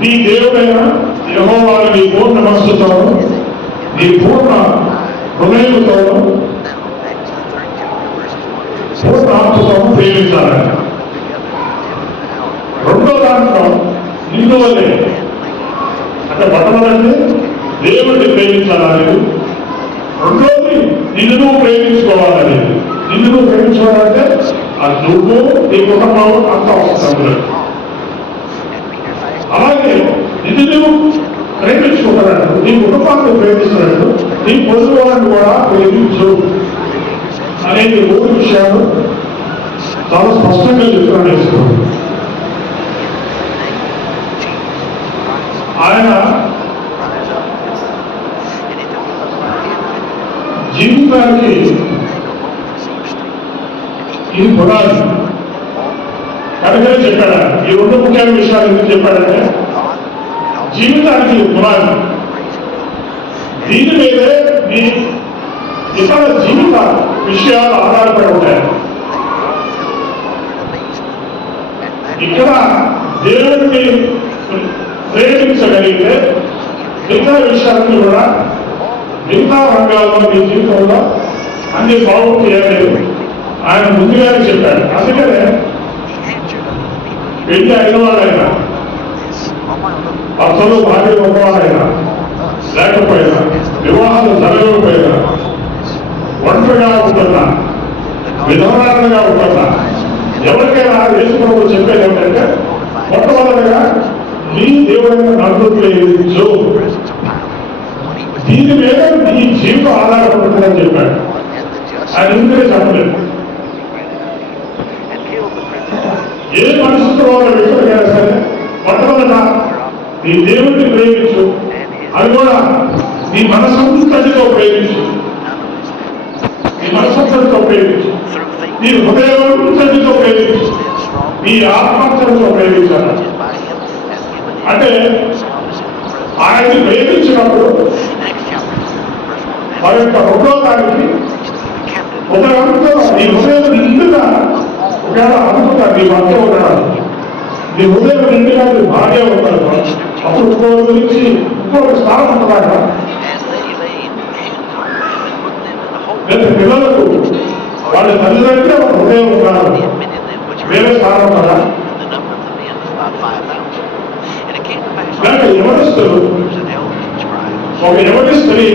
నీ దేవుడైన యెహోవాను నీ పూర్ణ మనస్సుతోను నీ పూర్ణ హృదయంతోను పూర్ణ ఆత్మతోను ప్రేమించాలని. రెండో దాంట్లో నిన్ను వల్లే అంటే మొట్టమొదటి దేవుడిని ప్రేమించాలనేది, రెండోది నిన్ను నువ్వు ప్రేమించుకోవాలనేది. నిన్ను నువ్వు ప్రేమించుకోవాలంటే అది నువ్వు నీ కుటుంబం అంత అవసరం. అలాగే నిన్ను నువ్వు ప్రేమించుకుంటున్నట్టు నీ కుటుంబాన్ని ప్రేమిస్తున్నట్టు నీ పొరుగు వారిని కూడా ప్రేమించు అనేది 3 విషయాలు చాలా స్పష్టంగా చెప్తున్నాడు యేసు. ఆయన జీవితానికి ఇది పునాది కనుకనే చెప్పాడా. ఈ 2 ముఖ్యమైన విషయాలు ఎందుకు చెప్పాడంటే జీవితానికి ఇది పునాది. దీని మీదే నీ ఇతర జీవిత విషయాలు ఆధారపడి ఉంటాయి. ఇక్కడ దేవుడిని ప్రేమించగలిగితే మిగతా విషయాన్ని కూడా మిగతా రంగాల్లో మీ జీవితంలో అన్ని బాగుంటాయనేది ఆయన ముందుగానే చెప్పాడు. అందుకనే పెళ్లి అయిన వాళ్ళైనా భర్తలు భార్య ఉన్నవాడైనా లేకపోయినా వివాహాలు జరగకపోయినా ఒంటరిగా ఉంటున్నా విధవరాలుగా ఉంటున్నా ఎవరికైనా యేసు ప్రభువు చెప్పేది ఏమిటంటే మొట్టమొదటిగా నీ దేవుడైన నన్ను ప్రేమించు. దీని మీద నీ జీవితం ఆధారపడుతుందని చెప్పాడు. ఆయన ఇందుకే చెప్పలేదు. ఏ పరిస్థితిలో వ్యక్తులైనా సరే మొట్టమొదట నీ దేవుడిని ప్రేమించు. అది కూడా నీ మనసంతటితో ప్రేమించు. నీ మనసంతటితో ప్రేమించు. నీ హృదయంతటితో ప్రేమించు. నీ ఆత్మంతటితో ప్రేమించాలి. అంటే ఆయన్ని ప్రేమించినప్పుడు వారి యొక్క హృదయానికి ఉదయంతో నీ హృదయం నిండుగా ఒకవేళ అనుకుంటా నీ భర్త ఉన్నాడు, నీ హృదయం నిండుగా నీ భార్య ఉంటాడు. అప్పుడు ఇంకొక గురించి ఇంకొక స్థానం ఉంటుందా? లేదా పిల్లలకు వాళ్ళ తల్లిదండ్రులే ఒక హృదయం ఉన్నారు, వేరే స్థానం కదా. లేక ఎవరిస్తారు ఒక ఎవరిస్తుంది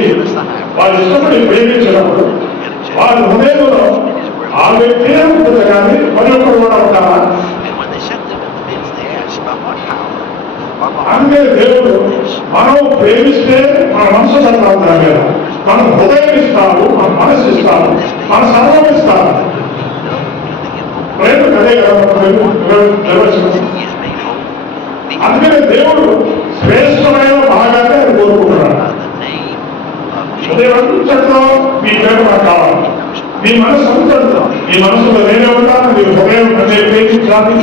వాళ్ళు ఇష్టపడి ప్రేమించినప్పుడు వారి హృదయంలో ఆ వ్యక్తే ఉంటుంది కానీ మరి ఒక్కరు కూడా ఉంటారా? అందుకే దేవుడు మనం ప్రేమిస్తే మన మనసు కట్టాలి మీద మనం హృదయం ఇస్తాము, మన మనసు ఇస్తాము, మన సర్వం ఇస్తాము. ప్రేమ కదే కదా నిర్వచనం. అందుకనే దేవుడు శ్రేష్టమైన భాగాన్ని ఆయన కోరుకుంటున్నాడు. హృదయంతో మీ ప్రేమ నాకు కావాలి, మీ మనసు అంతటితో మీ మనసులో నేనే ఉంటాను, మీ హృదయం నన్ను ప్రేమించాలి,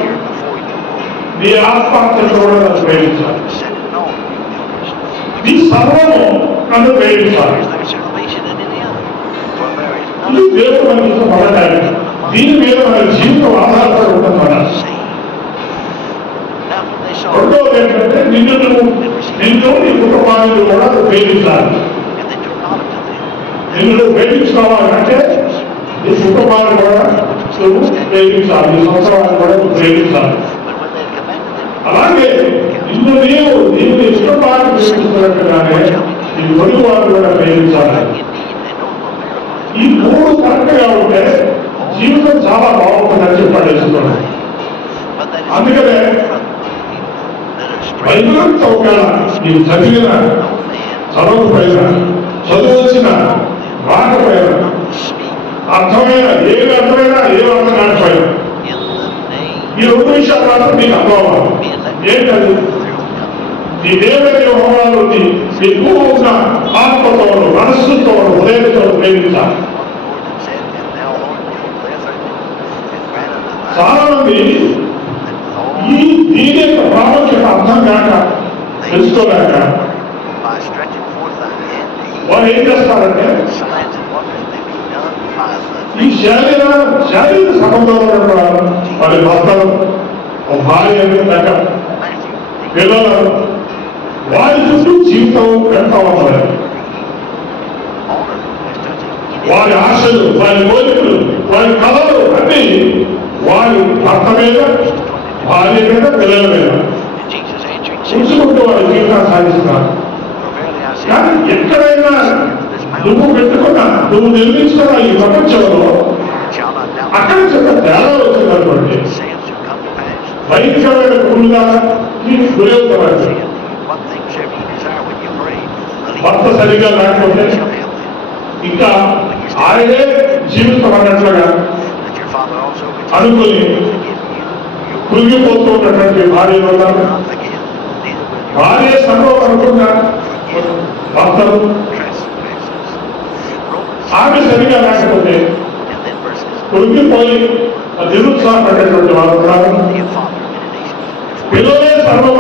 నీ ఆత్మహత్యను కూడా నన్ను ప్రేమించాలి, నీ సర్వము నన్ను ప్రేమించాలి. ఇది దేవుడు మనకి ఇష్టపడటానికి. దీని మీద మన జీవితం ఆధారపడి ఉంటుందన్నమాట. రెండవది ఏంటంటే నిన్ను నీ కుటుంబాన్ని కూడా ప్రేమించాలి. నిన్ను ప్రేమించుకోవాలంటే నీ కుటుంబాన్ని కూడా నువ్వు ప్రేమించాలి, నీ సంవత్సరాన్ని కూడా నువ్వు ప్రేమించాలి. అలాగే నిన్ను నీ కుటుంబాన్ని ప్రేమిస్తున్నట్టుగానే నీ పొరుగు వారిని కూడా ప్రేమించాలి. ఈ 3 కరెక్ట్గా ఉంటే జీవితం చాలా బాగుంటుందని చెప్పేస్తున్నాను. అందుకనే బైబిల్ చౌకాల నీవు చదివిన చదవకపోయినా, చదువు వచ్చిన రాకపోయినా, అర్థమైన ఏమి అర్థమైనా ఏమి అర్థం కాకపోయినా ఈ 2 విషయాలు మాత్రం నీకు అర్థం. ఏంటది? నీ దేవుని వ్యవహారాలు ఎక్కువ ఉన్న ఆత్మతో మనస్సుతో హృదయంతో ప్రేమించాలి. చాలా మంది దీని యొక్క ప్రాముఖ్యత అర్థం కాక తెలుసుకోలేక వారు ఏం చేస్తారంటే ఈ శారీర సంబంధంలో వాళ్ళ భర్తలు ఒక భార్య దగ్గర పిల్లలు వారి చుట్టూ జీవితం పెడతా ఉన్నారు. వారి ఆశలు, వారి కోరికలు, వారి కళలు అన్నీ వారి భర్త మీద, భార్య మీద, పిల్లల మీద చూసుకుంటూ వారి జీవితాన్ని సాధిస్తున్నారు. కానీ ఎక్కడైనా నువ్వు పెట్టుకున్నా, నువ్వు నిర్మించుకున్న ఈ ప్రపంచంలో అక్కడ చిన్న తేడా వచ్చినటువంటి భయంకరమైన పురుగా గురవుతున్నారు. భర్త సరిగా లేకపోతే ఇంకా ఆయనే జీవితం అన్నట్లుగా అనుకుని కృంగిపోతూ ఉన్నటువంటి భార్యలు ఉన్నారు. భార్య సర్వం అనుకున్న భర్తలు ఆమె సరిగా లేకపోతే కృంగిపోయి నిరుత్సాహపడేటువంటి వారు ఉన్నారు. పిల్లలే సర్వం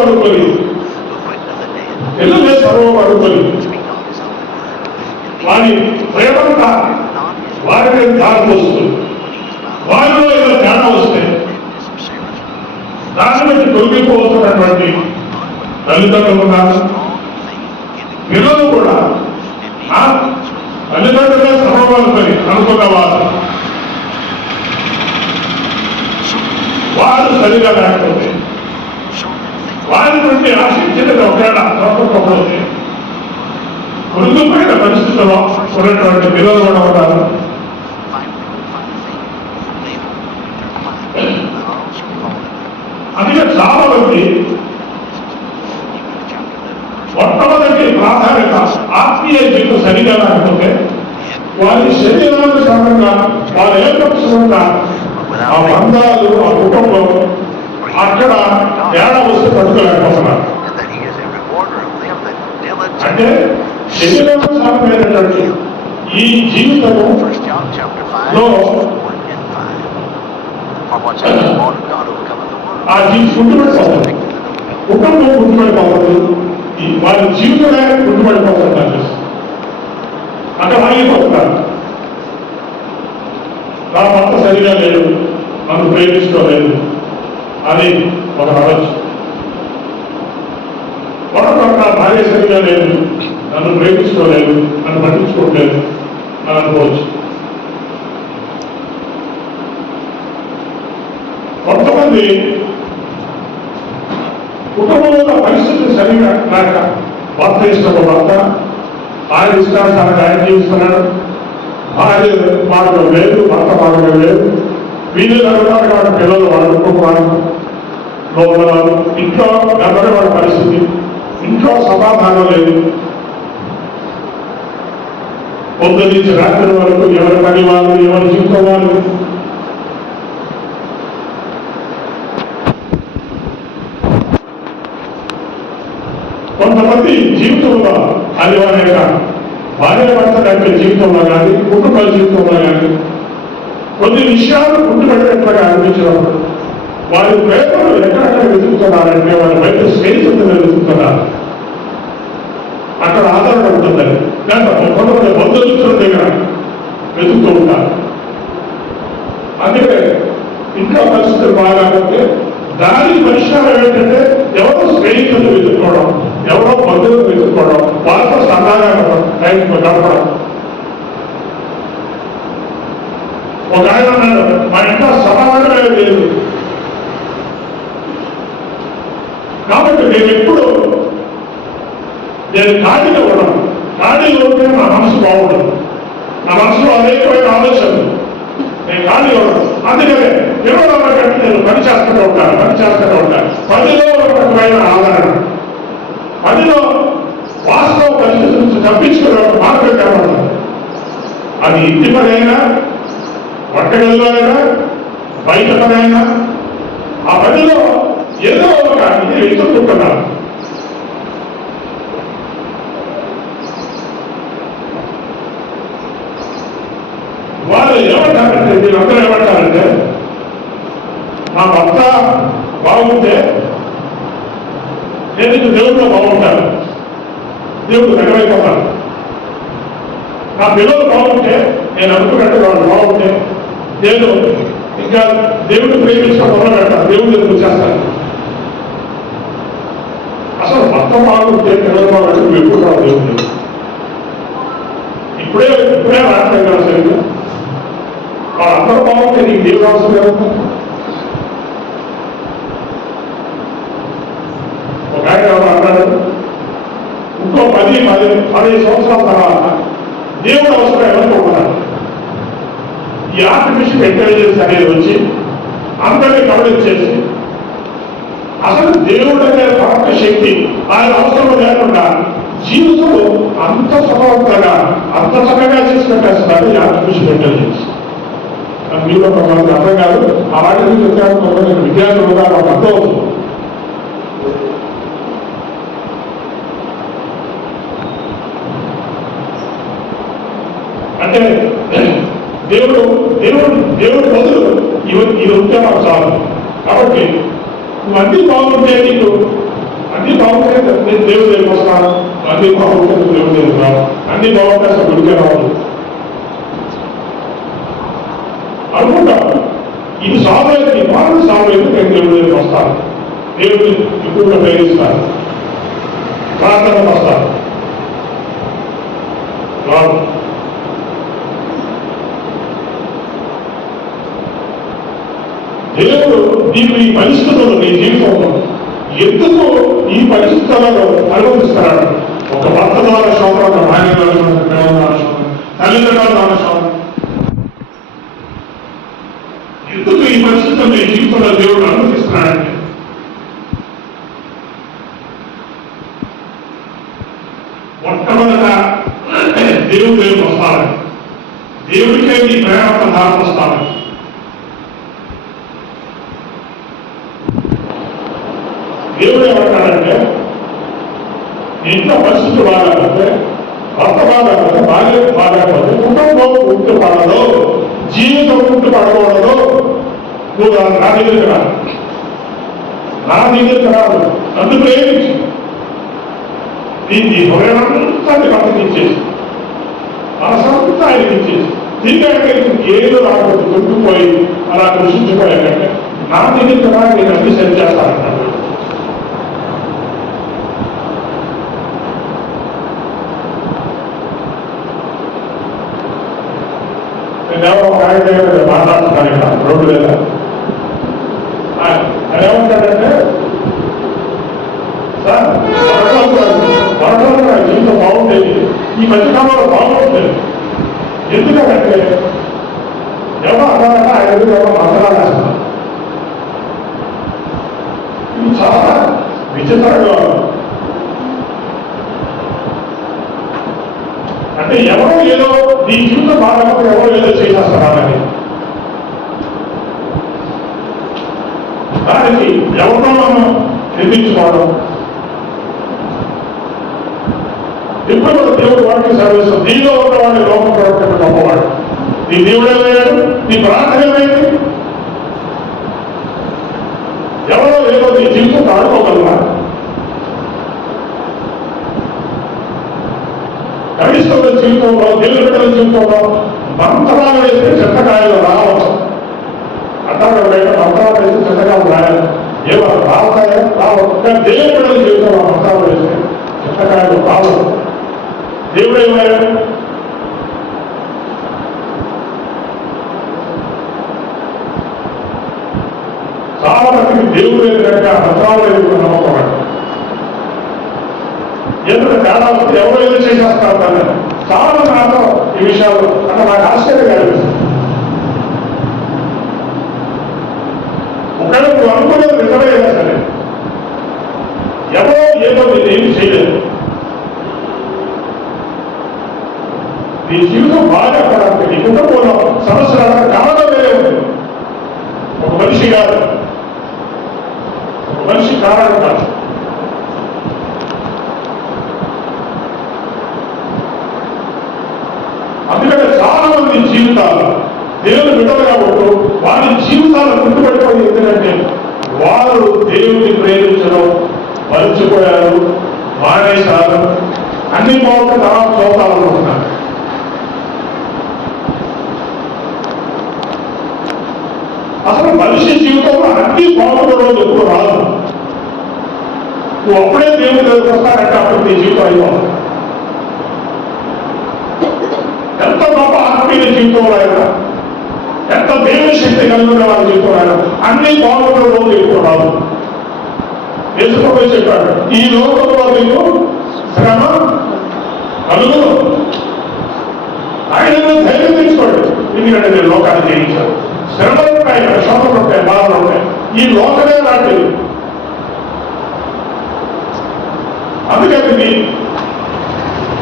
అనుకొని వారి ప్రేమంతా వారిని దారి వస్తుంది. వారిలో ఏదో తేడా వస్తే దాని బట్టి తొలగిపోతున్నటువంటి తల్లిదండ్రులు ఉన్నారు. పిల్లలు కూడా తల్లిదండ్రులే సర్వమనుకొని అనుకున్నవారు వారు సరిగా లేకపోతే వారి నుండి ఆశించినది ఒకవేళ తప్పకపోతే మృదుమైన పరిస్థితుల్లో ఉన్నటువంటి పిల్లలు కూడా ఉన్నారు. అందుకే చాలా మంది మొట్టమొదటి ప్రాధాన్యత ఆత్మీయ జీవితం సరిగా లేకపోతే వారి శరీరానుసారంగా వారి ఏకపక్షంగా ఆ బంధాలు, ఆ కుటుంబం అక్కడ తేడా వస్తే పట్టుకోలేకపోతున్నారు. అంటే శరీరానుసారమైనటువంటి ఈ జీవితము ఆ గుర్తుపెట్టుకోవాలి. కుటుంబం గుర్తుపెట్టుకోవాలి. వారి జీవితమే గుర్తుపెట్టుకోవాలి. అక్కడ ఆగిపోతున్నారు. నా భర్త సరిగా లేదు, నన్ను ప్రేమించుకోలేదు అని ఒక అనవచ్చు. మరొక భార్య సరిగా లేదు, నన్ను ప్రేమించుకోలేదు, నన్ను పట్టించుకోవట్లేదు అని అనుకోవచ్చు. కొంతమంది కుటుంబంలో పరిస్థితి సరిగా లేక భర్త ఇష్టం భర్త, ఆయన ఇష్టానికి ఆయన జీవిస్తున్నాడు, భార్య మార్గం లేదు, భర్త మార్గం లేదు, వీళ్ళు రకరకాల పిల్లలు వాడుకోవాలి, లోపలాలు ఇంట్లో గడపడేవాడి పరిస్థితి, ఇంట్లో సమాధానం లేదు. పొద్దు నుంచి రాత్రి వరకు ఎవరి పని వాళ్ళు, ఎవరి జీవితం వాళ్ళు. కొంతమంది జీవితంలో అది వారి యొక్క భార్య భర్త యొక్క జీవితంలో కానీ, కుటుంబ జీవితంలో కానీ కొన్ని విషయాలు గుర్తుపెట్టేట్లుగా అనిపించినప్పుడు వారి ప్రేమను ఎక్కడెక్కడ వెతుకుతున్నారంటే వారి బయట స్నేహితులను వెతుకుతున్నారు. అక్కడ ఆదరణ ఉంటుందని లేక కొంతమంది బంధుమిత్రుల దగ్గర వెతుకుతూ ఉంటారు. అందుకే ఇంట్లో పరిస్థితులు బాగాలంటే దానికి పరిష్కారం ఏంటంటే ఎవరో స్నేహితులు వెతుక్కోవడం, ఎవరో బంధువులు వెతుక్కోవడం, వాళ్ళతో సరదాగా గడపడం. ఒక ఆయన అన్నాడు, మా ఇంట్లో సమాధానమే లేదు, కాబట్టి నేను ఖాళీగా ఉన్నాను. ఖాళీగా ఉంటే నా మనసు బాగుండదు, నా మనసులో అనేకమైన ఆలోచనలు, నేను ఖాళీగా ఉన్నాను. అందుకనే 24 గంటలు నేను పని చేస్తూనే ఉంటాను. పనిలో ఒక రకమైన ఆదరణ, పనిలో వాస్తవ పరిస్థితి నుంచి తప్పించుకునే ఒక మార్గం కావాలి. అది ఇంటి పనైనా, వంటగదిలో అయినా, బయట పనైనా ఆ పనిలో ఏదో ఒక ఇది వెతుక్కుంటున్నారు. వాళ్ళు ఏమంటారంటే, వీళ్ళందరూ ఏమంటారంటే, నా భర్త బాగుంటే నేను దేవుడిలో బాగుంటాను, దేవుడు దగ్గరైపోతాను. నా పిల్లలు బాగుంటే, నేను అనుకున్నట్టు వాళ్ళు బాగుంటే నేను ఇంకా దేవుడిని ప్రేమించడం మొదలు పెడతాను, దేవుడిని గుర్తిస్తాను. అంత బాగుంటే తెలంగాణ ఎప్పుడు రాదు దేవుడు. ఇప్పుడే రాష్ట్రం కదా సరిగ్గా వాళ్ళు అందరూ బాగుంటే నీకు దేవుడు అవసరం కదా. ఒక ఆయన అన్నాడు ఇంకో 10 సంవత్సరాల తర్వాత దేవుడు అవసరం ఏమని ఒకన్నారు. ఈ ఆర్టిఫిషియల్ ఇంటెలిజెన్స్ అనేది వచ్చి అందరినీ కవరేజ్ చేసి అసలు దేవుడు అనే పరమ శక్తి ఆయన అవసరం లేకుండా జీవితంలో అంత సమర్థంగా అంత చక్కగా చేసి పెట్టేస్తున్నారు ఈ ఆర్టిఫిషియల్ ఇంటెలిజెన్స్. మీరు కొంతమంది అర్థం కాదు. అలాగే చెప్పారు కొంతమంది విద్యార్థులు కూడా మాకు అర్థం అవుతుంది. అంటే దేవుడు దేవుడు దేవుడు బదులు ఇది ఉంటే మాకు చాలు. కాబట్టి నువ్వు అన్ని బాగుంటే నీకు అన్ని బాగుంటే నేను దేవుడు దగ్గరికి వస్తాను, అన్ని బాగుంటే నువ్వు దేవుడు దగ్గరికి రావు, అన్ని బాగుంటే అసలు గుడికే రావు అనుకుంటాను. ఇది సాల్వ్ అయితే నీ బాగా సాల్వ్ అయితే నేను దేవుడి దగ్గరికి వస్తాను, దేవుడిని ఎక్కువగా ప్రేమిస్తాను, ప్రార్థనకు వస్తాను. రావు. దేవుడు నీకు ఈ పరిస్థితుల్లో నీ జీవితంలో ఎందుకు ఈ పరిస్థితులను అనుభవిస్తున్నాడు? ఒక భర్త ద్వారా శోభం, ఒక భార్య ద్వారా శోభం, పిల్లల ద్వారా శోభం, తల్లిదండ్రుల ద్వారా శోభం. ఎందుకు ఈ పరిస్థితులు నీ జీవితంలో దేవుడు అనుమతిస్తున్నాడంటే మొట్టమొదట దేవుడు దేవుడు వస్తాడు, దేవుడికే నీ ప్రేమ దారిస్తాడు. దేవుడు ఏమంటాడంటే ఇంట్లో పరిస్థితి బాగాలేకపోతే, భర్త బాగాలేకపోతే, భార్య బాగాలేకపోతే, కుటుంబం ఉంటూ పడదు, జీవితం ఉంటూ పడకూడదు. నువ్వు నా దగ్గరికి రాదు, నా దగ్గరికి రాదు, నన్ను ప్రేమించు, దీన్ని హృదయాన్ని భర్తకి ఇచ్చేసి మనసంతా ఆయనకి ఇచ్చేసి దీనికంటే ఏదో రాకపోతే తొట్టుకుపోయి అలా కృషించిపోయాకంటే నా దగ్గరికి రా, నేను అన్ని సెట్ చేస్తానంటాడు. నేనేమో ఆయన మాట్లాడుతున్నాను ఇక్కడ రోడ్డు మీద. ఆయన ఏమంటాడంటే సార్ వరదలు జీవితం బాగుండేది, ఈ మధ్యకాలంలో బాగుంటుంది. ఎందుకంటే ఎవరో అన్నారంటే ఆయన ఎదురు ఎవరో మాట్లాడాల్సిన ఇది చాలా విచిత్రంగా. అంటే ఎవరో ఏదో నీ జీవితం బాగాలేకపోతే ఎవరో ఏదో చేసేస్తున్నారని దానికి ఎవరినో మనం నిర్మించుకోవడం. ఎప్పుడు కూడా దేవుడు వాటికి సర్వీస్ నీలో ఉన్నవాడిని లోపల ప్రవర్తన గొప్పవాడు. నీ దేవుడే లేడు, నీ ప్రార్థన లేదు. ఎవరో ఏదో నీ జీవితం ఆడుకోగలరా? క్రైస్తవుల జీవితంలో, దేవుడి బిడ్డల జీవితంలో మంత్రాలు వేస్తే చెత్తకాయలు రావచ్చు అంటారు. మంత్రాలు వేస్తే చెత్తకాయలు రాయాలి, ఏమో రావుతాయా? రావచ్చు. కానీ దేవుడి బిడ్డల జీవితంలో మంత్రాలు వేస్తే చెత్తకాయలు రావచ్చు. దేవుడు ఏమయ్యాడు? చాలా మందికి దేవుడు ఏంటంటే ఆ మంత్రాలు ఎదుగు నమ్మకం. ఎందుకంటే తేడా ఎవరో ఏదో చేసేస్తారు దాన్ని. చాలా మంది నాతో ఈ విషయాలు అంటే నాకు ఆశ్చర్యంగా అనిపిస్తుంది. ఒకవేళ నువ్వు అనుకునేది నిజమైనా సరే ఎవరో ఏదో నేను ఏమి చేయలేదు. నీ జీవితం బాగా పడాలి, నీ కుటుంబంలో సమస్యలు కారణం వేరే ఉంది. ఒక మనిషి కాదు, ఒక మనిషి కారణం కాదు. అందుకనే చాలా మంది జీవితాలు దేవుని బిడ్డలుగా ఉంటూ వారి జీవితాలు గుర్తుపెట్టుకోవడం ఎందుకంటే వారు దేవుని ప్రేమించడం మర్చిపోయారు, మానేశారు, అన్ని బాగుంటే తర్వాత చూడాలనుకుంటున్నారు. అసలు మనిషి జీవితంలో అన్ని బాగుండే రోజు ఎప్పుడు రాదు. నువ్వు అప్పుడే దేవుడి దగ్గరికి వస్తానంటే అప్పుడు నీ జీవితం అయిపోతుంది. ఎంత గొప్ప ఆత్మీయ జీవితంలో అయినా, ఎంత దేవుని శక్తి కలిగిన వాళ్ళ జీవితంలో అయినా అన్ని బాగున్న రోజు ఎక్కువ రాదు. యేసుప్రభువు చెప్పాడు, ఈ లోకంలో మీకు శ్రమ కలుగును, ఆయన ధైర్యం తెచ్చుకోండి, ఎందుకంటే మీరు లోకాన్ని జయించారు. శ్రమలు ఉంటాయి, శోధనలు ఉంటాయి, బాధలు ఉంటాయి, ఈ లోకమే లాంటిది. అందుకని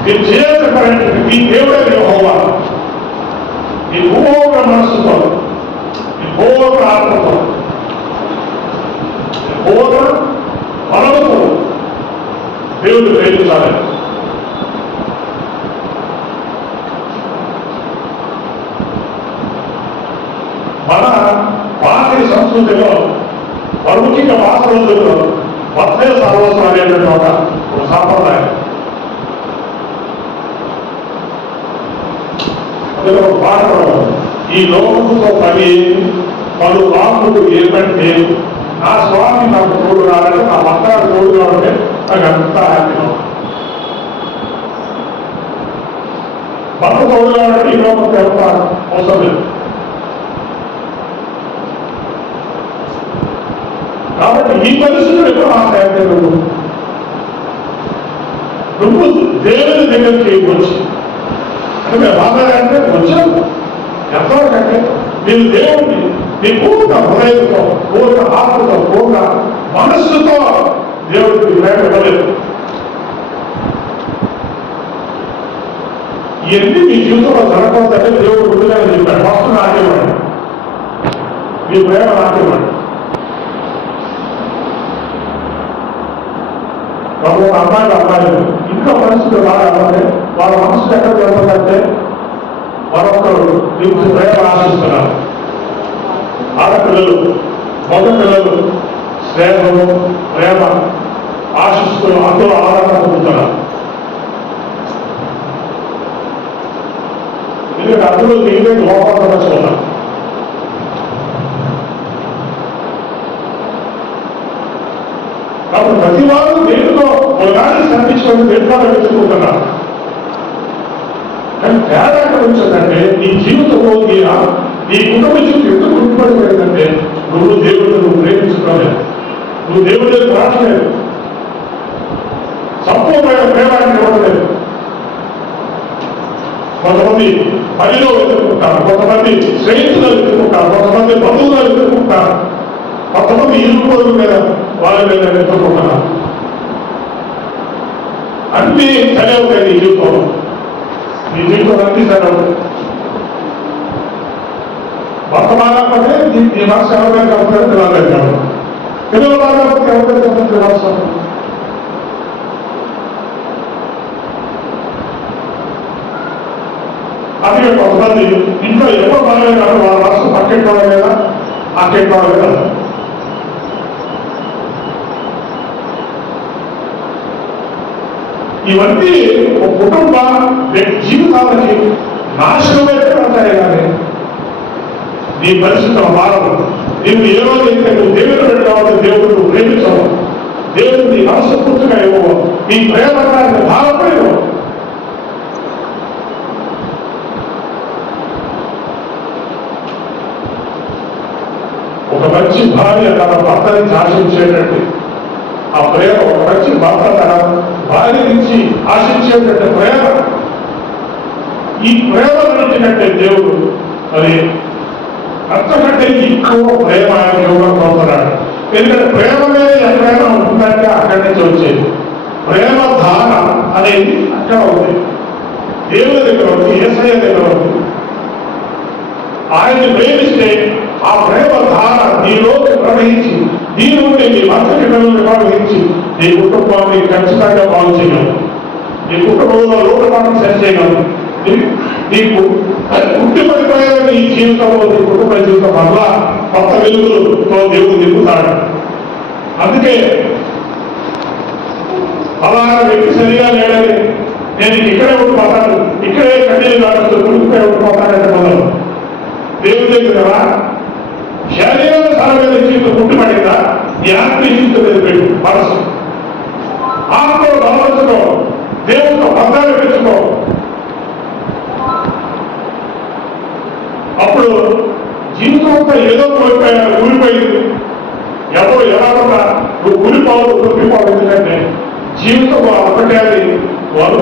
మీరు చేయాల్సిన పని మీ దేవుడే యెహోవా, మీ పూర్ణ మనస్సుతో, మీ పూర్ణ ఆత్మతో, మీ పూర్ణ బలముతో దేవుడు ప్రేమించాలి. మన భారతీయ సంస్కృతిలో ముఖ్యంగా భారత రోజుల్లో వత్సే సర్వస్వం అనేటువంటి ఒక సాంప్రదాయం. అందులో ఒక పాట ఈ లోకంతో పని పలు రాముడు ఏమంటే నా స్వామి నాకు తోడు రాలంటే, నా భర్త తోడు రావంటే నాకు అంతా హ్యాపీగా భర్త తోడు రావంటే ఈ లోకం ఎంత అవసరం లేదు. కాబట్టి ఈ పరిస్థితులు ఎప్పుడు ఆశయాన్ని నువ్వు దేవుని దగ్గరికి వచ్చి అంటే బాగా అంటే వచ్చావు ఎంతవరకంటే మీరు దేవుడిని మీ పూర్ణ హృదయంతో, పూర్ణ ఆత్మతో, పూర్ణ మనస్సుతో దేవుడికి ప్రేమ ఇవ్వలేదు. ఇవన్నీ మీ జీవితంలో జరగకపోతే దేవుడు ముందుగా చెప్పాడు, ఫస్ట్ నాకేవాడు, మీ ప్రేమ నాకేవాడు. ఒక అమ్మాయిలు ఇంట్లో పరిస్థితులు బాగా అవ్వాలి, వాళ్ళ మనసు ఎక్కడ జరుగుతుందంటే మరొకరు నీకు ప్రేమ ఆశిస్తున్నారు. ఆడపిల్లలు, మగ పిల్లలు స్నేహము, ప్రేమ ఆశిస్తూ అందులో ఆధారణ పొందుతున్నారు. ఎందుకంటే అందులో నీవే లోపల చూడాలి. కాబట్టి ప్రతి వారు దేవుతో ఒకదాన్ని సంధించుకొని దేవుడు వెతుకుంటున్నారు. కానీ తేడా ఎక్కడ వచ్చిందంటే నీ జీవితంలో నీ కుటుంబ జీవితం ఎందుకు గుర్తుపడిపోయిందంటే నువ్వు దేవుడిని నువ్వు ప్రేమించుకోలేదు, నువ్వు దేవుడి దగ్గర రావట్లేదు, సంపూర్ణమైన ప్రేమాన్ని ఇవ్వట్లేదు. కొంతమంది పనిలో వెతుకుంటారు, కొంతమంది స్నేహితులు వెతుకుంటారు, కొంతమంది బంధువులు వెతుకుంటారు, కొంతమంది ఇరుగు మీద వాళ్ళ మీద వెతుకుంటున్నారు. అన్నీ సరే అవుతాయి నీ జీవితంలో, నీ జీవితంలో అన్నీ సరే అవుతాయి. భర్త బాగాపోతే నీ మనసు ఎవరి దగ్గర అవుతారో పిల్లల దగ్గర, పిల్లలు బాగాపోతే ఎవరి దగ్గర అవుతుంది మనసు. అందుకే కొంతమంది ఇంట్లో ఎవరు బాగాలేదు కాదు వాళ్ళ మనసు పక్కెట్టుకోవడం లేదా అక్కెట్టుకోవడం లేదా. ఇవన్నీ ఒక కుటుంబ జీవితాలకి నాశనమైతే ఉంటాయి. కానీ నీ పరిస్థితుల మారదు. నువ్వు ఏ రోజైతే నువ్వు దేవుడు పెట్టావు, దేవుడు నువ్వు ప్రేమించవు, దేవుడు నీ మనసు పూర్తిగా ఇవ్వవు, నీ ప్రేమకాన్ని భావపడవు. ఒక మంచి భార్య తన భర్తని ఆశించేటట్టు ఆ ప్రేమ, ఒక మంచి భర్త తన భార్య నుంచి ఆశించేటట్టు ప్రేమ, ఈ ప్రేమ కంటే దేవుడు మరి అంతకంటే ఎక్కువ ప్రేమ ఆయన ఇవ్వకపోతున్నాడు. ఎందుకంటే ప్రేమ మీద ఎక్కడైనా ఉంటుందంటే అక్కడి నుంచి వచ్చేది. ప్రేమ ధార అనేది అక్కడ ఉంది, దేవుని దగ్గర ఉంది, యేసయ్య దగ్గర ఉంది. ఆయన్ని ప్రేమిస్తే ఆ ప్రేమ ధార నీలోకి ప్రవహించి నీ నుండి నీ భర్తకి పిల్లల్ని ప్రవహించి నీ కుటుంబాన్ని ఖచ్చితంగా బాగు చేయగలరు, నీ కుటుంబంలో లోటుపాటు సరి చేయగలరు. నీకు పుట్టిపడిపోయిన నీ జీవితంలో నీ కుటుంబ జీవితం వల్ల కొత్త వెలుగులతో దేవుడు నింపుతాడు. అందుకే అలాగే వ్యక్తి సరిగా లేడని నేను ఇక్కడే ఉండిపోతాను, ఇక్కడే కన్నీళ్ళు కాడుతూ కుటుంబే ఉండిపోతానంటే మొదలు దేవుడి దగ్గర శరీరం తల మీద జీవితం పుట్టిపడిందా నీ ఆత్మీయ జీవితం మీద పెట్టు మనసు.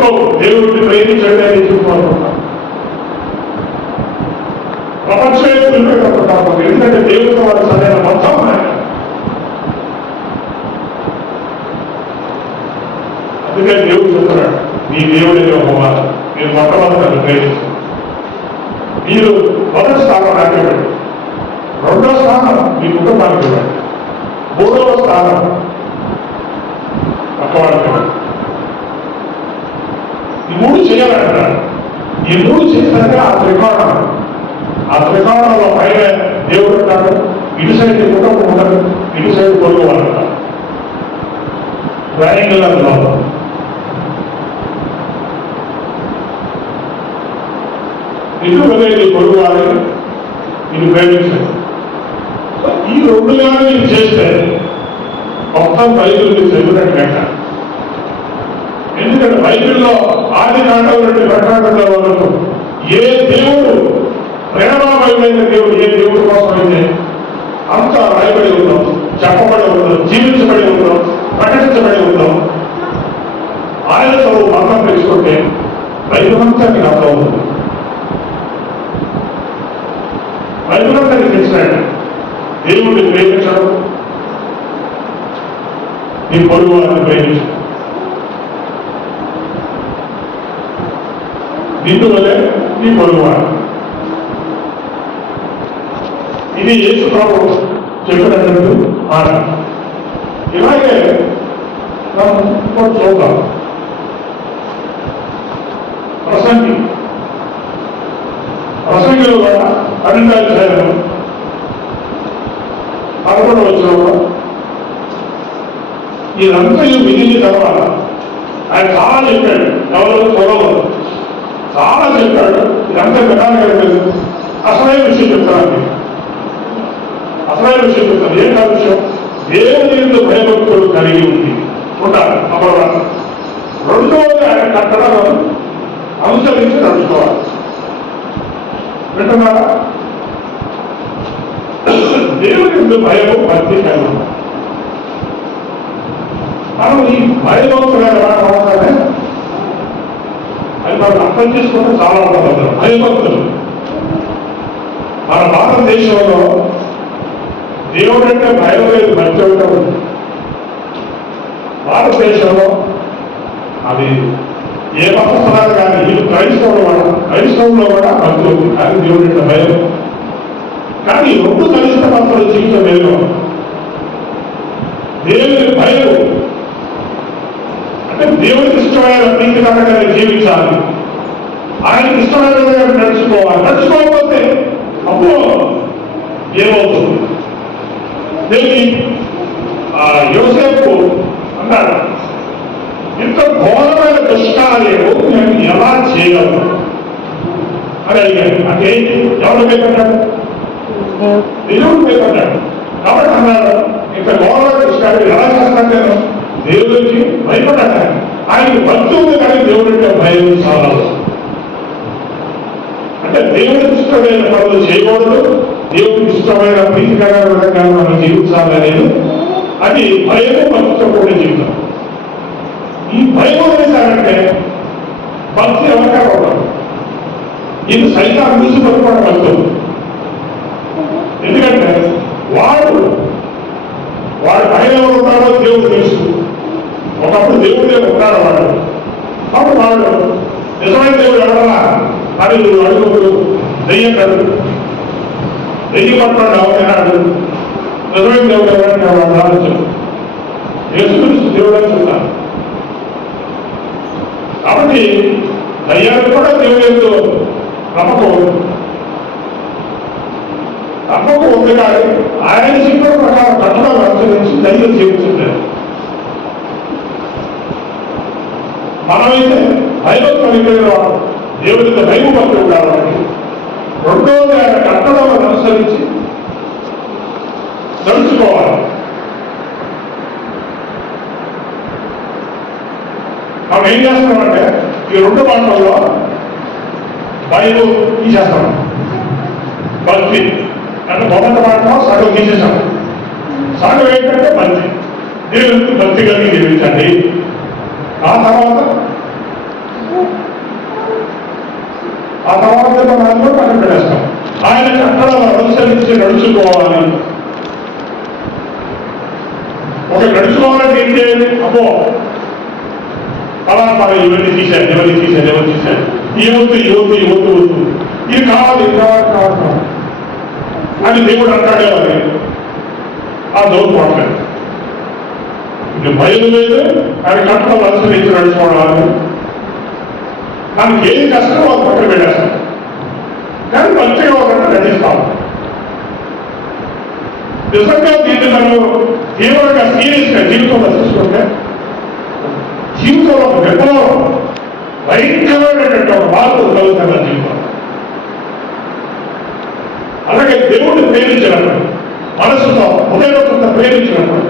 చెప్పుకోవు, దేవుడిని ప్రేమించండి అని చెప్పుకోవాలనుకుంటాం. ప్రపంచమే చూపెట్టుకుంటాం. ఎందుకంటే దేవుడితో వాడు సరైన మొత్తం అందుకే దేవుడు చెప్తున్నాడు, మీ దేవుడిని హోమాలు మీరు మొట్టమొదటి ప్రేమిస్తారు. మీరు మొదటి స్థానం నాకు ఇవ్వండి, రెండో స్థానం మీ కుటుంబానికి ఇవ్వండి, మూడవ స్థానం పక్కవాడికి ఇవ్వండి. ఈ మూడు చేయాలంటారు. ఈ మూడు చేసినాక ఆ త్రికోణంలో పైన దేవుడు ఉంటాడు, ఇటు సైడ్ కుటుంబం ఉండదు, ఇటు సైడ్ పొరుగు వాళ్ళు ఉంటారు. ట్రయాంగిల్ లో ఇటు వెళ్ళేది పొరుగు వాళ్ళని ఇది ప్రేమించండి. ఈ రెండుగా ఇది చేస్తే మొత్తం బైబిల్ని చదివినట్టు లెక్క. ఎందుకంటే బైబిల్లో ఆది కాండం నుండి ప్రకటనల వరకు ఏ దేవుడు ప్రేమమయమైన దేవుడు ఏ దేవుడి కోసం అయితే అంత రాయబడి ఉందో, చెప్పబడి ఉందో, జీవించబడి ఉందో, ప్రకటించబడి ఉందో ఆయనతో మతం తెలుసుకుంటే బైబిల్ అంతా మీకు అర్థం అవుతుంది. బైబిల్ అంతా తెలిసినట్టు దేవుడిని ప్రేమించడం, నీ పొరుగు వారిని ప్రేమించడం, నిన్ను వలే నీ పొరుగువాడు. ఇది యేసు ప్రభు చెప్పినట్టు మాట. ఇలాగే మనం చూద్దాం. ప్రసంగిలో కూడా 12వ అధ్యాయం 11వ వచనంలో ఇదంతా మిగిలిన తర్వాత ఆయన చాలా చెప్పాడు. ఎవరు చూడవద్దు, చాలా చెప్పాడు. ఇదంతా వినాలి. అసలైన విషయం చెప్తాను. అసలైన విషయం చెప్తాను. ఏంటా విషయం? దేవుని యొక్క భయభక్తులు కలిగి ఉంది ఉండాలి. అమరవాడు రెండోది ఆయన కట్టడాలను అనుసరించి నడుచుకోవాలి. వింటున్నారా? దేవుని యొక్క భయము భక్తి కలిగి ఉండాలి. మనం ఈ భయభక్తులు ఎలా కావాలంటే అది మనం అర్థం చేసుకుంటే చాలా ఉంటుంది. భయభక్తులు మన భారతదేశంలో దేవుడు అంటే భయం లేదు, భక్తి ఉంటే ఉంది. భారతదేశంలో అది ఏ మతస్థానాలు కానీ వీళ్ళు క్రైస్తవంలో కూడా భక్తి ఉంది, కానీ దేవుడు అంటే భయం. కానీ రెండు కలిసిన మతాల జీవితం లేదు. దేవుని భయం అంటే దేవుడికి ఇష్టమైన ప్రీతికరంగా జీవించాలి, ఆయనకి ఇష్టమైన విధంగా నడుచుకోవాలి. నడుచుకోకపోతే అప్పుడు ఏమవుతుంది? దీన్ని యోసేపు అన్నాడు, ఇంత ఘోరమైన దుష్కార్యము నేను ఎలా చేయగలను అని అడిగాడు. అంటే ఎవరు భయపడ్డాడు? దేవుడు భయపడ్డాడు. కాబట్టి అన్నాడు, ఇంత ఘోరమైన దుష్కార్యం ఎలా చేస్తాను నేను? దేవుడికి భయపడ్డాడు. ఆయనకి భక్తి ఉంది, కానీ దేవుడి అంటే భయం చాలా. అంటే దేవుడికి ఇష్టమైన పనులు చేయకూడదు, దేవుడికి ఇష్టమైన ప్రీతికరమైన విధంగా మనం జీవించాలనేది అది భయము భక్తితో కూడిన జీవితం. ఈ భయం అనేసారంటే భక్తి ఎవరికైనా ఉండదు. ఇది సైతాన్ని చూసి పట్టుకోవడం భక్తులు. ఎందుకంటే వాడు భయం ఎవరు ఉన్నాడో దేవుడు తెలుసు. ఒకప్పుడు దేవుడే ఉంటాడు వాడు. అప్పుడు వాడు నిజమైన దేవుడు ఎవరన్నా అని నువ్వు అడుగుడు దెయ్యం కాదు, దెయ్యం పట్టుకోండి ఎవరైనాడు. నిజమైన దేవుడు ఎవరైనా వాడు ఆలోచన యేసుక్రీస్తు దేవుడు అని చెప్తాను. కాబట్టి దయ్యానికి కూడా దేవుడు నమ్మకం ఉంది, కానీ ఆయన చెప్పిన ప్రకారం కట్టడాలు అనుసరించి దయ్యం జీవించుంటారు. మనమైతే భయభక్తులు కలిగిన వాడు, దేవుడికి భయభక్తులు ఉండాలని. రెండోది ఆయన కట్టడాలను అనుసరించి నడుచుకోవాలి. మనం ఏం చేస్తామంటే ఈ రెండు మాటల్లో భయం తీసేస్తాం. భక్తి అంటే మొదటి మాటలో సగం తీసేసాం. సగం ఏంటంటే భక్తి. దేవుడికి భక్తి కలిగి జీవించండి. ఆ తర్వాత ఆ తర్వాత మనం కూడా పక్కన పెట్టేస్తాం. ఆయనకి అక్కడ అనుసరించి నడుచుకోవాలి. ఒక నడుచుకోవాలంటే ఏం చేయాలి? అబ్బో అలా ఇవన్నీ తీశారు, ఎవరు తీశారు, ఈ వద్దు ఇది కావాలి, అని దేవుడు అంటాడే అది ఆ దోపు మాట్లాడు. ఇది భయం లేదు, ఆయన కట్టడం అనుసరించి నడుచుకోవడానికి మనకి ఏది కష్టమో అది పక్కన పెట్టేస్తాం, కానీ మంచిగా ఒకటి నటిస్తాం. నిజంగా దీన్ని మనం తీవ్రంగా సీరియస్గా జీవితంలో తీసుకుంటే జీవితంలో విప్లవం భయంకరమైనటువంటి ఒక మార్పు కలుగుతున్న జీవితం. అలాగే దేవుడిని ప్రేమించినప్పుడు, మనసుతో హృదయంతో ప్రేమించినప్పుడు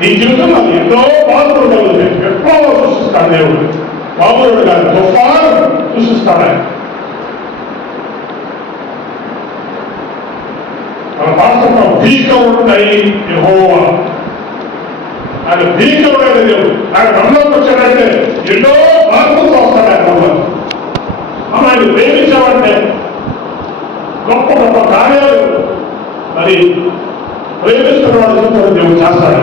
నీ జీవితంలో ఎన్నో మార్పులు కలుగుతాయి. విప్లవం సృష్టిస్తాడు దేవుడు. మామూలుడు కాదు, తుఫాను సృష్టిస్తాడు ఆయన. మన భాషలో భీకరుడై యెహోవా, ఆయన భీకరుడైన దేవుడు. ఆయన మనలోకి వచ్చాడంటే ఎన్నో మార్పులతో వస్తాడు. ఆయన మనలో ఆయన ప్రేమించామంటే గొప్ప గొప్ప కార్యాలు మరి ప్రేమిస్తున్న వాళ్ళు దేవుడు చేస్తాడు.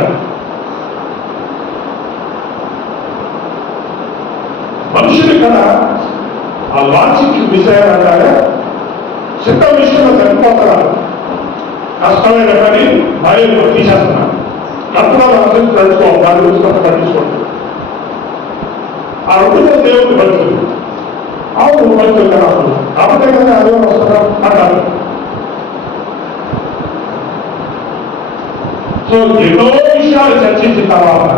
మనుషులు ఇక్కడ ఆ లాజిక్ విషయాలు అంటారా, చిన్న విషయంలో చనిపోతారు. కష్టమైన పని భార్యను తీసేస్తున్నారు. కష్టంలో అనుసరించి నడుచుకోవాలి, దాని గురించి కొంత పట్టించుకోండి. ఆ రెండు దేవుడికి పడుతుంది. అవును పడుతుంది రాదు కాబట్టి కదా అదే వస్తుందా అంటారు. సో ఎన్నో విషయాలు చర్చించిన తర్వాత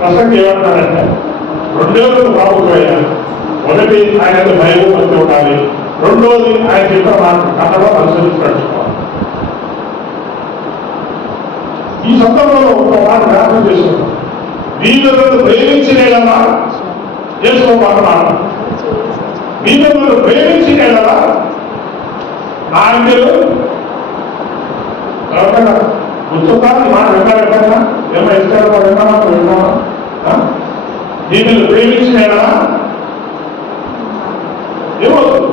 ప్రసంగం ఏమంటారంటే, రెండోది బాగుపోయారు. మొదటి ఆయన భయం మంచి ఉండాలి, రెండోది ఆయన చెప్పిన మాట కథలో అనుసరించి నడుచుకోవాలి. ఈ సందర్భంలో ఒక మాట జ్ఞాపకం చేసుకున్నాం. వీళ్ళను ప్రేమించినేలా చేసుకోమాట, వీళ్ళను ప్రేమించినేలా నా అంకెలు ఎవరికైనా గుర్తుందా? మాట విన్నారా? ఎక్కడైనా ఏమో ఇస్తారు విన్నామా? వీళ్ళను ప్రేమించినేలా ఏమవుతుంది?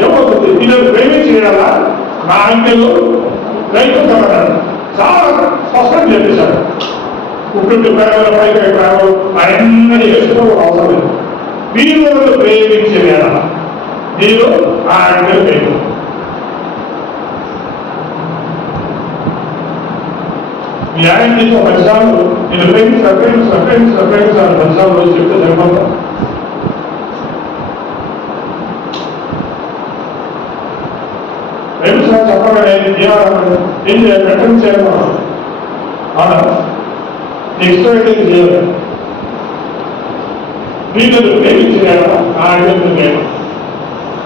ఏమవుతుంది? వీళ్ళను ప్రేమించినేలా నా అంకెలు రైతుతాడు. చాలా స్పష్టంగా చెప్పేశాడు. పుట్టింటి ప్రేమల పైకి ప్రేమలు అన్నీ వేసుకోవడం అవసరం లేదు. వీళ్ళను ప్రేమించే వేళ మీరు ఆ అంకెలు వేయదు. మీ ఆయన తీసిన పరిశ్రమలు నేను ప్రేమించాలి పరిశ్రమలు రోజు చెప్తే సరిపోతా. ప్రేమించాలని చెప్పగానే ఏం చేయాలి? వెంటనే చేయమన్నా అవునా? ఇష్టమైతే చేయాలి. వీళ్ళను ప్రేమించేయాలా ఆ ఆజ్ఞను నేను.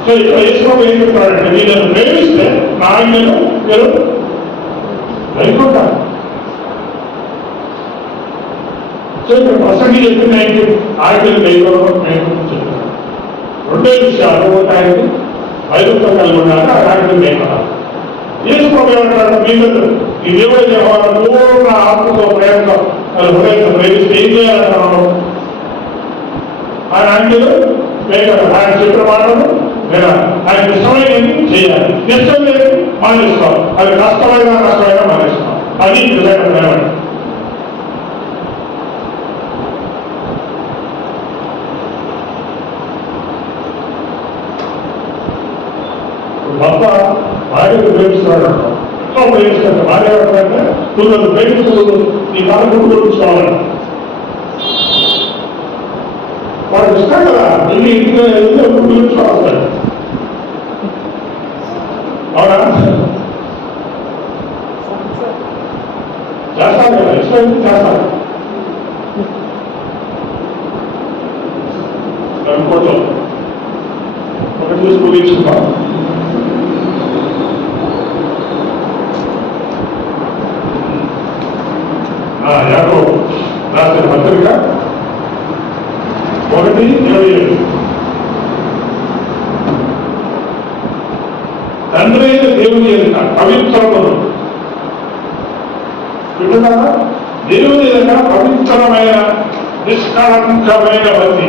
సో ఇక్కడ యేసుప్రభువు ఏం చెప్తారంటే, వీళ్ళను ప్రేమిస్తే నా ఆజ్ఞను మీరు వెళ్ళుకుంటారు. సో ఇక్కడ ప్రసంగి చెప్పిన ఆజ్ఞలు వెళ్ళడం నేను చెప్తున్నాను. రెండే విషయాలు, ఒకటి ఆయనకి వైరుత్వం కలిగి ఉండాలి, ఆ ఆజ్ఞలు వెళ్ళాలి. యేసుప్రభువు ఏమంటారు? వీళ్ళు ఈ దేవుడి వ్యవహారం పూర్ణ ఆత్మతో ప్రేమతో హృదయంతో ప్రేమిస్తే ఏం చేయాలంటున్నాను? ఆయన ఆజ్ఞలు వేయాలి, ఆయన చెప్పిన మాటలు వినాలి, ఆయన ఇష్టమైనది చేయాలి, ఇష్టం లేదు మానేసుకోవాలి. అది కష్టమైనా మానేసుకోవాలి. అది నిజమైన ప్రేమ. భర్త భార్యను ప్రేమిస్తున్నాడు అంటాం. ఎట్లా ప్రేమిస్తాడు? భార్య ఏమంటారంటే, నువ్వు నన్ను ప్రేమిస్తున్నారు, నీ భార్య గుర్తుంచుకోవాలని. వాడు ఇష్టం కదా, ఇన్ని ఇంటికి గుర్తుంచుకోవాలి. అవునా? చేస్తాను కదా, ఇష్టం చేస్తాను అనుకోవటం. ఒకటి చూసి కుదించుకుంటాం. యాకోబు రాసిన పత్రిక 1:27. తండ్రి అయిన దేవుని యొక్క పవిత్రతను వింటున్నారా? దేవుని యొక్క పవిత్రమైన నిష్కళంకమైన భక్తి.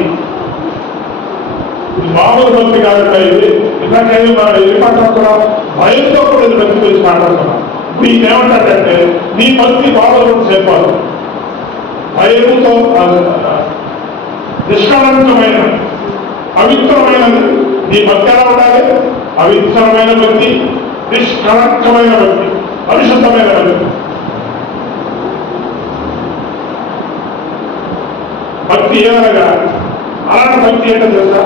మామూలు భక్తి కాదు. ఇది ఇందాకైతే మనం ఏం మాట్లాడుతున్నాం, భయంతో కూడా భక్తి గురించి మాట్లాడుతున్నాం. ఇప్పుడు ఏమంటాడంటే నీ భక్తి బాధలు చెప్పాలి, భయముతో నిష్కళంకమైన పవిత్రమైనది. నీ భక్తి ఎలా ఉండాలి? పవిత్రమైన భక్తి, నిష్కళంకమైన భక్తి, పరిశుద్ధమైన భక్తి. భక్తి ఏమనగా అలాంటి భక్తి ఏంటో తెలుసా?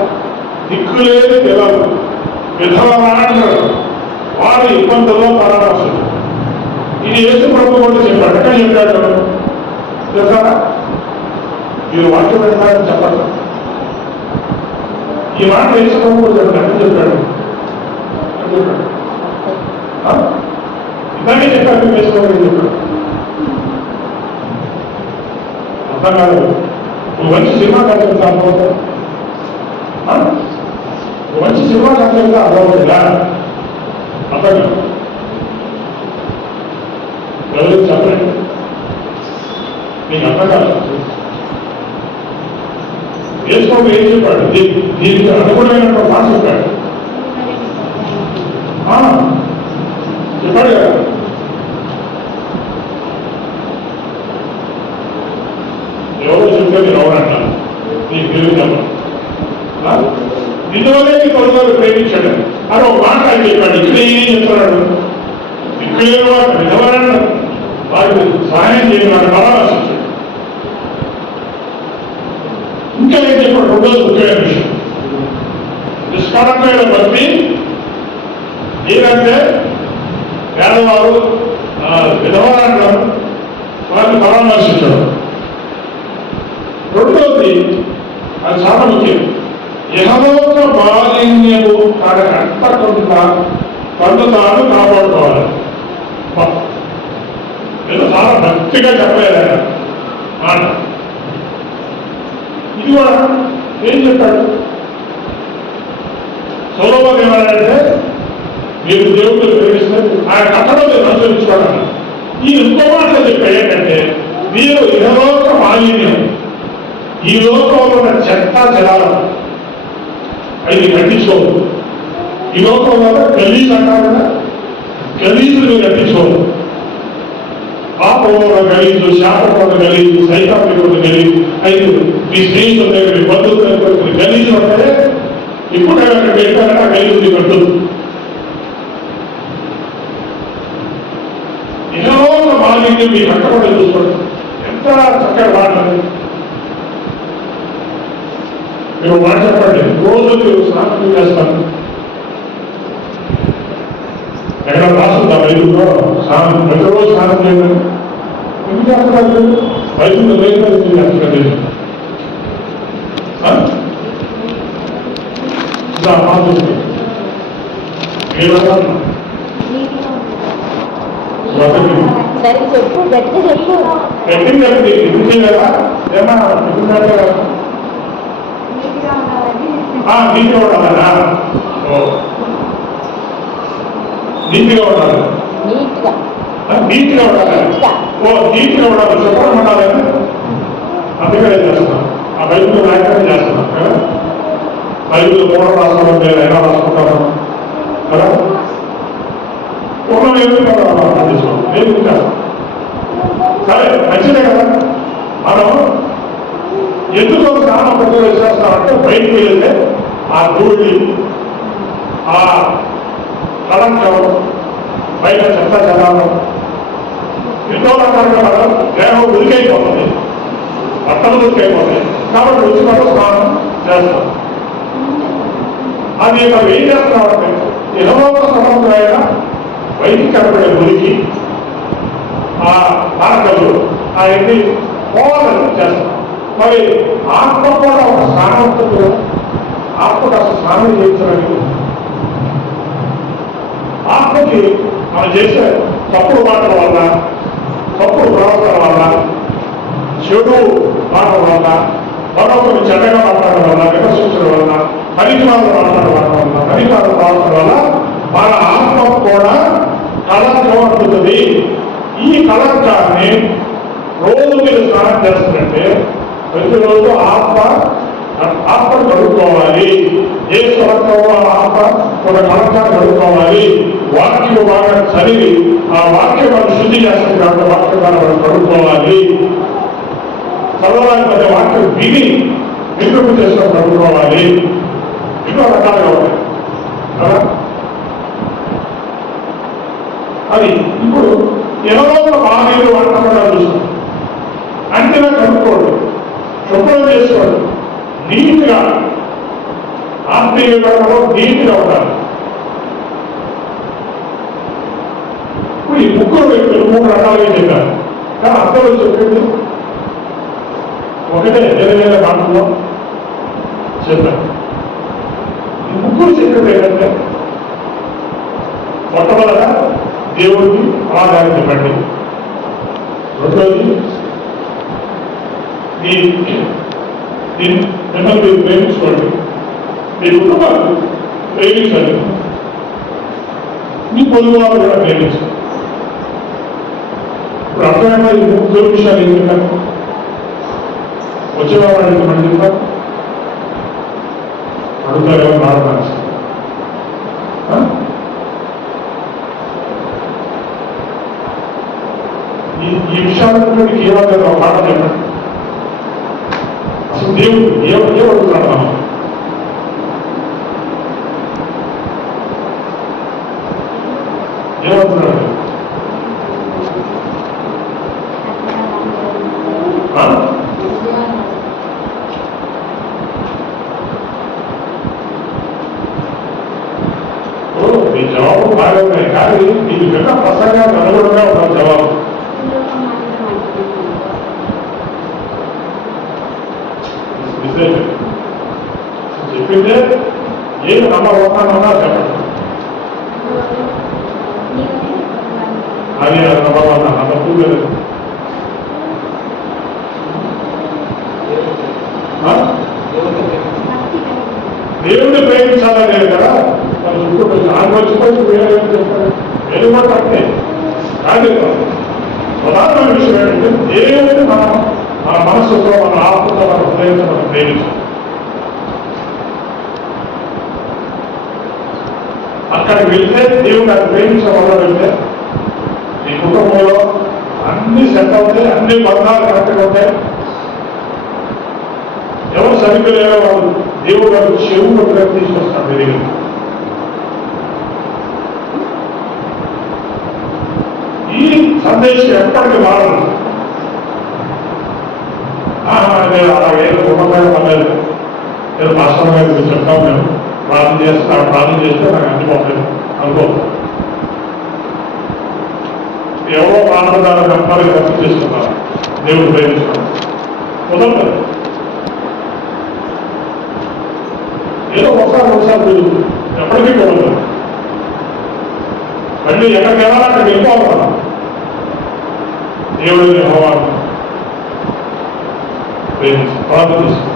దిక్కులేని పిల్లలు విధవరాంటారు, వారి ఇబ్బందుల్లో పరామర్శలు. ఇది యేసు ప్రభు కూడా చెప్పాడు. ఎక్కడ చెప్పాడు తెలుసా? మీరు వాక్యం వింటారని చెప్పండి. ఈ మాట యేసు ప్రభు కూడా చెప్పాడు. ఎక్కడ చెప్పాడు? ఇలాగే చెప్పాడు. యేసు ప్రభు చెప్పాడు. అర్థం కాదు. నువ్వు మంచి సినిమా కథలుతా అనుకోవద్దు. నువ్వు మంచి సినిమా కథలుతా అర్థమవుతుందా? అర్థం కాదు. ఎవరు చెప్పండి, నీకు అర్థం కాదు. వేసుకోండి. ఏం చెప్పాడు? దీనికి అనుగుణమైన మాట చెప్పాడు. చెప్పాడు కదా. ఎవరో చెప్తే నేను ఎవరంటాను, నీకు తెలుగుతాను. ఇందువల్లే నీ కొడుకు ప్రేమించాడు అని ఒక మాట ఆయన చెప్పాడు. ఇక్కడ ఏం చెప్తున్నాడు? ఇక్కడ ఎవరన్నా వారికి సహాయం చేయని వాడు పరామర్శించాడు. ఇంకా ఏం చెప్పాడు? రెండోది ముఖ్యమైన విషయం, నిష్కళంకమైన భక్తి. ఏదంటే పేదవారు విధవరాండం వారిని పరామర్శించడం. రెండోది, అది చాలా ముఖ్యం, ఇహలోక మాలిన్యము తనకు అంటకుండా తను తాను కాపాడుకోవాలి. ఏదో చాలా భక్తిగా చెప్పలేదు ఆయన మాట. ఇది కూడా ఏం చెప్పాడు? సొలొమోను ఏమన్నాడంటే మీరు దేవుడు ప్రేమిస్తారు, ఆయన కథలో మీరు అనుసరించుకోవాలి. ఈ ఇంకో మాటలు చెప్పాడు ఏంటంటే మీరు ఇహలోక మాలిన్యం, ఈ లోకంలో ఉన్న చెత్త జలాలు అది కట్టించుకోదు. ఈ లోకంలో గలీజ్ అంటారు కదా, గలీజులు కట్టించుకోదు. పాపంలో గలీజు, శాపంలో గలీజు, సైతాంలో గలీజు, అయితే మీ స్నేహితుల దగ్గర, మీ బంధువుల దగ్గర గలీజు అంటే ఇప్పుడు అక్కడ పెట్టారంటే ఆ గలీజు కట్టదు. ఇహలోక మాలిన్యం మీ కట్టకుండా చూసుకోండి. ఎంత చక్కగా మాట్లాడాలి. మీరు మాట చెప్పండి, రోజు స్నానం చేస్తాను. ఎక్కడ రాస్తుందా బైబుల్లో? స్నానం ప్రతిరోజు స్నానం చేయండి. ఎందుకు చేస్తున్నారు? బైబుల్లో లేదు అక్కడ చెప్పు, గట్టిగా చెప్పు. గట్టి ఇంటి కదా ఏమన్నా నీట్గా ఉండాలన్నా? నీట్గా ఉండాలి. నీట్గా ఉండాలి. ఓ నీట్గా ఉండాలి, చెప్పడం ఉండాలి. అందుకనే చేస్తున్నాం. ఆ బైబుల్ రాయటం చేస్తున్నాం కదా. బైబుల్ కూడా రాసుకోవడం లేదు, ఎలా రాసుకుంటాము కదా. పూర్వం ఏమి తీసుకోం, ఏమి చేస్తాం. సరే మంచిదే కదా. మనం ఎందుకు స్నానం పెట్టి చేస్తామంటే బయటికి వెళ్తే ఆ ధూళి, ఆ కళంకం, బయట చెత్త చెదారం ఎన్నో రకాలుగా మనం దేహం ఉరికైపోతుంది, బట్టలు ఉరికైపోతాయి. కాబట్టి వచ్చి మనం స్నానం చేస్తాం. అది మనం ఏం చేస్తున్నామంటే ఇహలోక సంబంధమైన బయటికి కనబడే మురికి, ఆ మార్గలు ఆయన్ని పోవాలని చేస్తాం. మరి ఆత్మ కూడా ఒక స్నానం ఉంటుంది కదా. ఆత్మకు అసలు స్నానం చేయించడానికి ఆత్మకి మనం చేసే తప్పుడు మాటల వల్ల, తప్పుడు ప్రవర్తన వల్ల, చెడు మాటల వల్ల, మరొకరు చెడ్డగా మాట్లాడడం వల్ల, విమర్శించడం వల్ల, పనికిమాలను మాట్లాడడం వల్ల, పనికిమాల ప్రవర్తన వల్ల మన ఆత్మ కూడా కళంకం ఉంటుంది. ఈ కళంకాన్ని రోజు మీరు స్నానం చేస్తారంటే ప్రతిరోజు ఆత్మను కడుక్కోవాలి. ఏ సంవత్సరంలో ఆత్మ ఒక కలకాన్ని కడుక్కోవాలి. వాక్యం బాగా చదివి ఆ వాక్యం మనం శుద్ధి చేస్తుంది కాబట్టి వాక్యాన్ని మనం కడుక్కోవాలి. చదవడానికి అనే వాక్యం విని వికృతి చేసుకొని కడుక్కోవాలి. ఎన్నో రకాలుగా ఉంటాయి కదా. అది ఇప్పుడు 20 రోజుల బాగా వాడకుండా చూస్తాం. అంతేనా కనుక్కోండి, శుభ్రం చేసుకోండి, నీట్గా ఆత్మీయంలో నీట్గా ఉండాలి. ఇప్పుడు ఈ ముగ్గురు వ్యక్తులు 3 రకాలుగా చెప్పారు. కానీ అందరూ చెప్పింది ఒకటే వేరే మాటల్లో చెప్పారు. ఈ ముగ్గురు చెప్పేది ఏంటంటే మొట్టమొదట దేవుడికి ఆధారం చెప్పండి. రెండోది మిమ్మల్ని మీరు ప్రేమించుకోండి, మీ కుటుంబాన్ని ప్రేమించండి, మీ పొరుగు వాళ్ళు కూడా ప్రేమించండి. ఇప్పుడు అర్థమైనా ఈ ముగ్గురు విషయాలు ఏం చెప్పారు? వచ్చేవాళ్ళకి మనం చెప్తారు అడుగుతారు మాట్లాడాలి. ఈ విషయాలకు మీకు ఏమవుతుంది ఒక మాట చెప్పండి. అసలు దేవుడు ఏమడుగుతున్నాడు మనం? ఏమవుతున్నాడు? మీ జవాబు బాగా ఉన్నాయి, కానీ ఇది విన్న ప్రసంగానికి అనుగుణంగా ఉన్న జవాబు. చెప్పిందే ఏమి నమ్మకన్నా చెప్పండి. అది నమ్మకన్నా నమ్మకం లేదు. దేవుడిని ప్రేమించాలని లేదు కదా. మన చుట్టూ ఆలోచించి వేరే చెప్తారు, వేరు కూడా కట్టే కానీ ప్రధానమైన విషయం ఏంటంటే దేవుడిని మన మనస్సుతో మన ఆత్మతో మన హృదయంతో మనం ప్రేమించాలి. అక్కడికి వెళ్తే దేవుడు అది ప్రేమించడం వల్ల వెళ్తే ఈ కుటుంబంలో అన్ని సెట్ అవుతాయి, అన్ని బంధాలు కరెక్ట్గా ఉంటాయి. ఎవరు సరిగ్గా లేరో వాళ్ళు దేవుడు గారు చెవులు తీసుకొస్తాడు మీ దగ్గర. ఈ సందేశం ఎప్పటికీ మారదు. నేను అలా ఏదో కుటుంబాన్ని పర్లేదు, నేను మాస్టర్ గారికి చెప్తాం, మేము ప్రార్థన చేస్తే నాకు అంటిపోలేదు అనుకో. ఎవరో ప్రార్థన చెప్పాలి ఖర్చు చేసుకున్నారు, దేవుడు ప్రేమిస్తున్నాడు కుదరదు. ఏదో ఒకసారి తిరుగుతుంది, ఎప్పటికీ కుదరదు. మళ్ళీ ఎక్కడికి వెళ్ళాలి అక్కడికి వెళ్ళిపోవాలి. దేవుడిని హోమాన్ని ప్రేమించి ప్రార్థన చేస్తుంది.